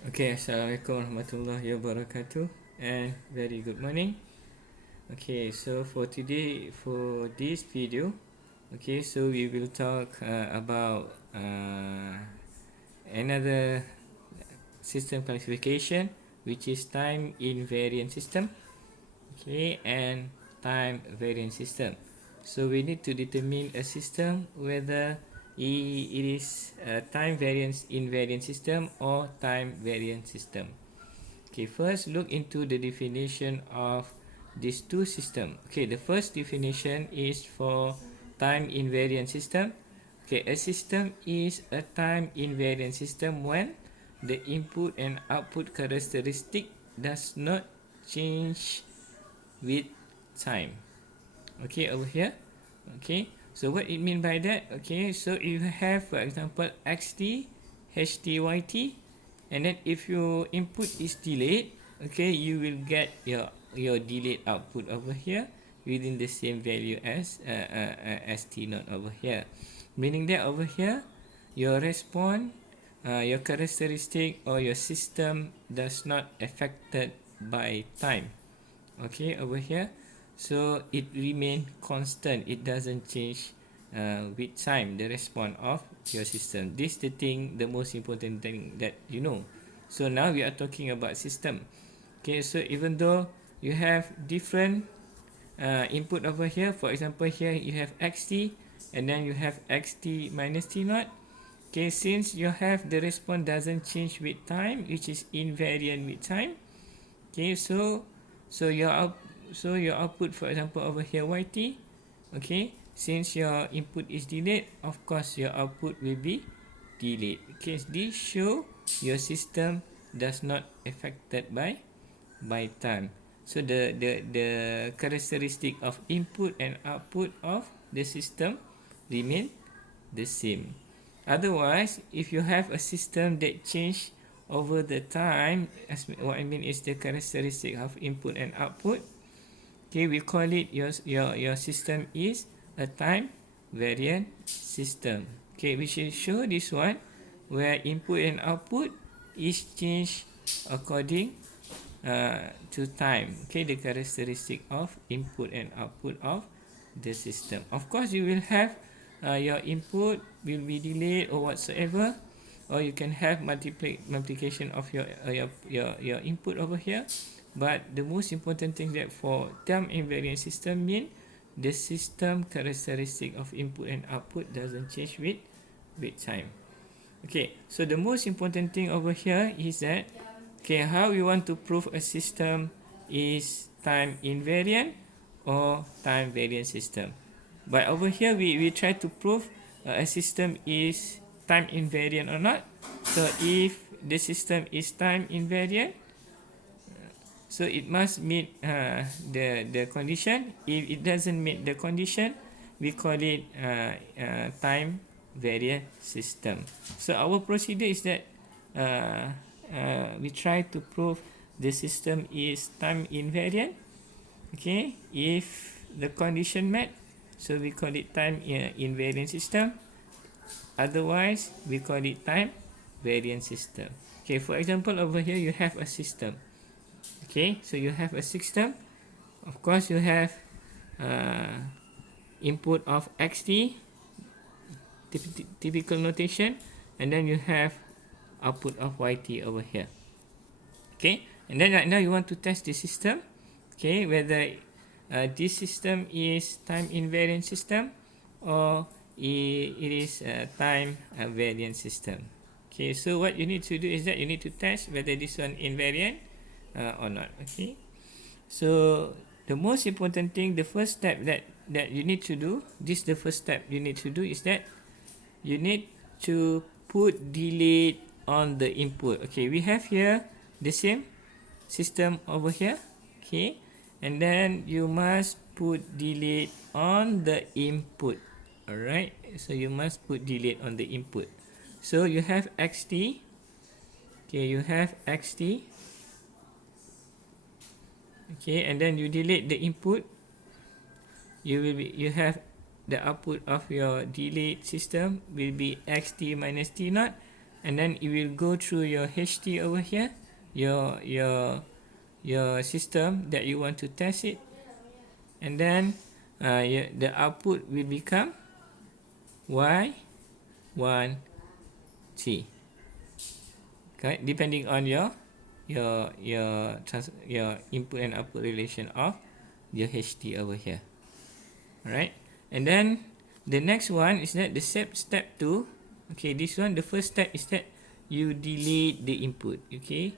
Okay, Assalamualaikum warahmatullahi wabarakatuh and very good morning. Okay, so for today, for this video, okay, so we will talk about another system classification, which is time invariant system, okay, and time variant system. So we need to determine a system whether it is a time variance invariant system or time variant system. Okay, first look into the definition of these two systems. Okay, the first definition is for time invariant system. Okay, a system is a time invariant system when the input and output characteristic does not change with time. Okay, over here. Okay, so what it mean by that? Okay, so if you have, for example, xt, ht, yt, and then if your input is delayed, okay, you will get your delayed output over here within the same value as t naught over here, meaning that over here your response, your characteristic or your system does not affected by time. Okay, over here, so it remain constant, it doesn't change with time, the response of your system. This the thing, the most important thing that you know. So now we are talking about system. Okay, so even though you have different input over here, for example here you have xt and then you have xt minus t naught. Okay, since you have the response doesn't change with time, which is invariant with time. Okay, so your output, for example over here yt, okay, since your input is delayed, of course your output will be delayed. Okay, this show your system does not affected by time. So the characteristic of input and output of the system remain the same. Otherwise, if you have a system that change over the time, as what I mean is the characteristic of input and output, okay, we call it your system is a time variant system. Okay, we should show this one where input and output is changed according to time. Okay, the characteristic of input and output of the system. Of course, you will have your input will be delayed or whatsoever, or you can have multiplication of your input over here. But the most important thing that for time invariant system mean the system characteristic of input and output doesn't change with time. Okay, so the most important thing over here is that, okay, how we want to prove a system is time invariant or time variant system. But over here we try to prove a system is time invariant or not. So if the system is time invariant, so it must meet the condition. If it doesn't meet the condition, we call it time variant system. So our procedure is that we try to prove the system is time invariant. Okay, if the condition met, so we call it time invariant system. Otherwise, we call it time variant system. Okay, for example, over here you have a system. Okay, so you have a system. Of course, you have input of xt, typical notation, and then you have output of yt over here. Okay, and then right now you want to test the system. Okay, whether this system is time invariant system or it is a time variant system. Okay, so what you need to do is that you need to test whether this one invariant or not. Okay, so the most important thing, the first step that you need to do, this the first step you need to do is that you need to put delay on the input. Okay, we have here the same system over here. Okay, and then you must put delay on the input. Alright, so you must put delay on the input. So you have xt. Okay, you have xt. Okay, and then you delete the input. You have the output of your delete system will be xt minus t naught. and then it will go through your HT over here, your system that you want to test it, and then the output will become y1t, okay, depending on your input and output relation of your HT over here. Alright, and then the next one is that the step 2. Okay, this one, the first step is that you delay the input. Okay,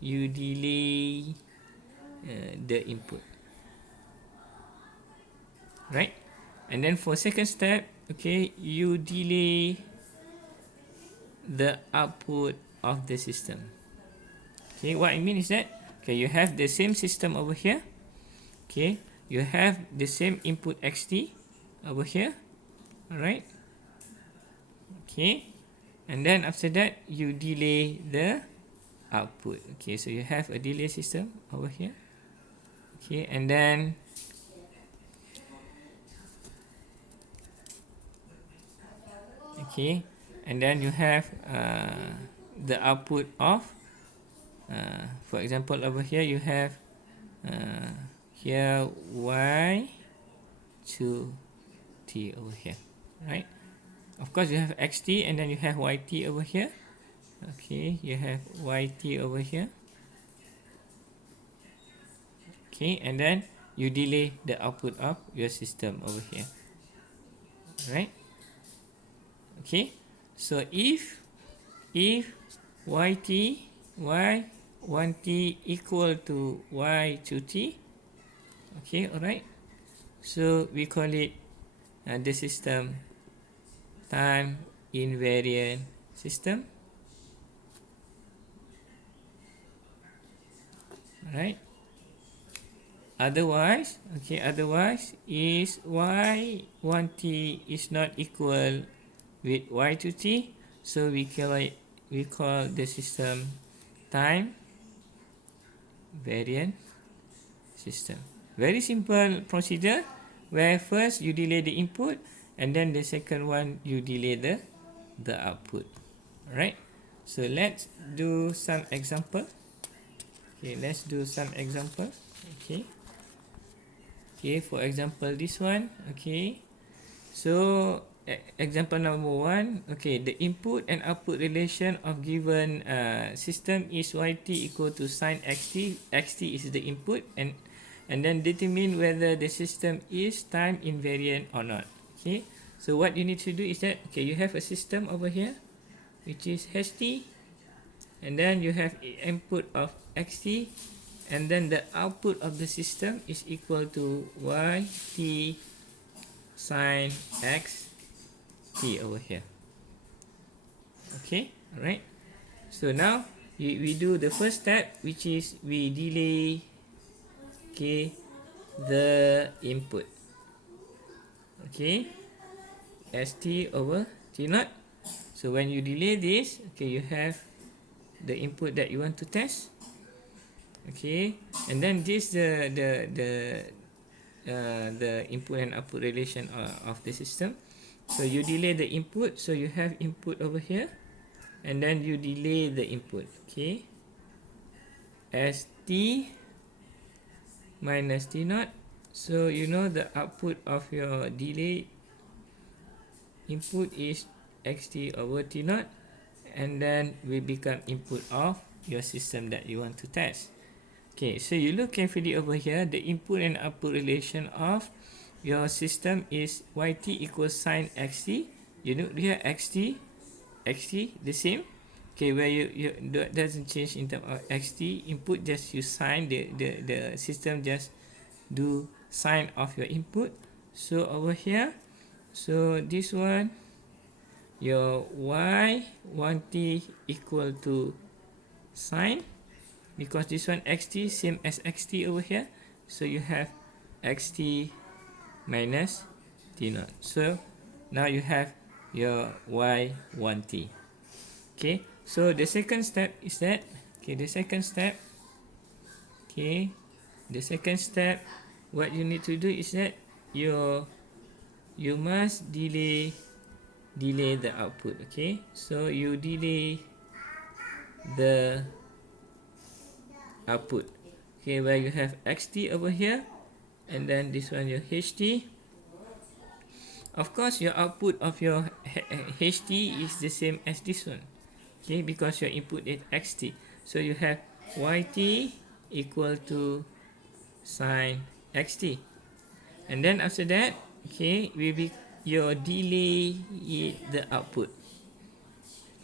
you delay the input, right? And then for second step, okay, you delay the output of the system. Okay, what I mean is that, okay, you have the same system over here. Okay, you have the same input xt over here. Alright, okay, and then after that you delay the output. Okay, so you have a delay system over here. Okay, and then okay, and then you have the output of for example over here you have here y2t over here, right? Of course you have xt and then you have yt over here. Okay, you have yt over here. Okay, and then you delay the output of your system over here, right? Okay, so if y1t equal to y2t, okay, alright, so we call it the system time invariant system. Alright, otherwise, okay, otherwise is y1t is not equal with y2t, so we call the system time invariant system. Very simple procedure, where first you delay the input and then the second one you delay the output. Alright, so let's do some example. Okay, let's do some example. Okay, for example this one. Okay, so example number 1. Okay, the input and output relation of given system is yt equal to sin xt. Xt is the input, and then determine whether the system is time invariant or not. Okay, so what you need to do is that, okay, you have a system over here which is ht, and then you have input of xt, and then the output of the system is equal to yt sin xt over here. Okay, alright, so now we do the first step, which is we delay, okay, the input. Okay, st over t naught. So when you delay this, okay, you have the input that you want to test. Okay, and then this the input and output relation of the system. So you delay the input, so you have input over here, and then you delay the input. Okay, st minus t naught. So you know the output of your delay input is xt over t naught, and then will become input of your system that you want to test. Okay, so you look carefully over here, the input and output relation of your system is yt equals sin xt. You know here xt the same. Okay, where you doesn't change in terms of xt input, just you sine, the system just do sine of your input. So over here, so this one, your y1t equal to sine, because this one xt same as xt over here, so you have xt minus t naught. So now you have your y1t. Okay, so the second step is that, okay, the second step, what you need to do is that you must delay delay the output. Okay, so you delay the output. Okay, where you have xt over here, and then this one your ht. Of course, your output of your ht is the same as this one. Okay, because your input is xt, so you have yt equal to sine xt, and then after that, okay, will be your delay the output.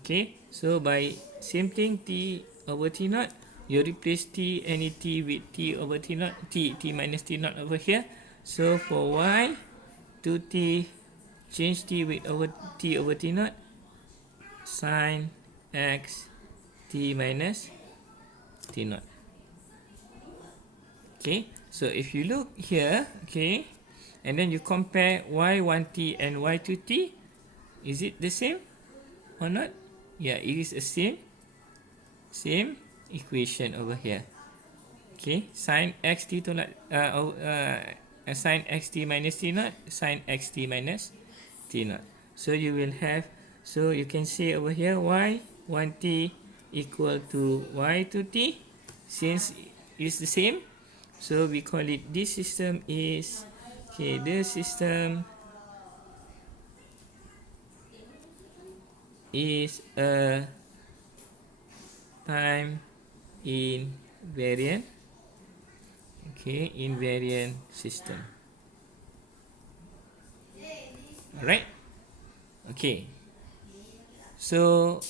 Okay, so by same thing, t over t naught, you replace t any t with t over t naught, t minus t naught over here. So for y, 2t, change t with t over t naught, sine x t minus t naught. Okay, so if you look here, okay, and then you compare y1t and y2t, is it the same or not? Yeah, it is the same equation over here. Okay, sine xt to not sine xt minus t naught, sine xt minus t naught. So you will have, so you can say over here y1t equal to y2t, since it's the same, so we call it, this system is, okay, the system is a time invariant, okay, invariant system. Alright, okay, so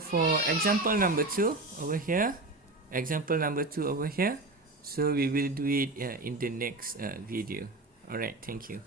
for example number 2 over here, so we will do it in the next video. Alright, thank you.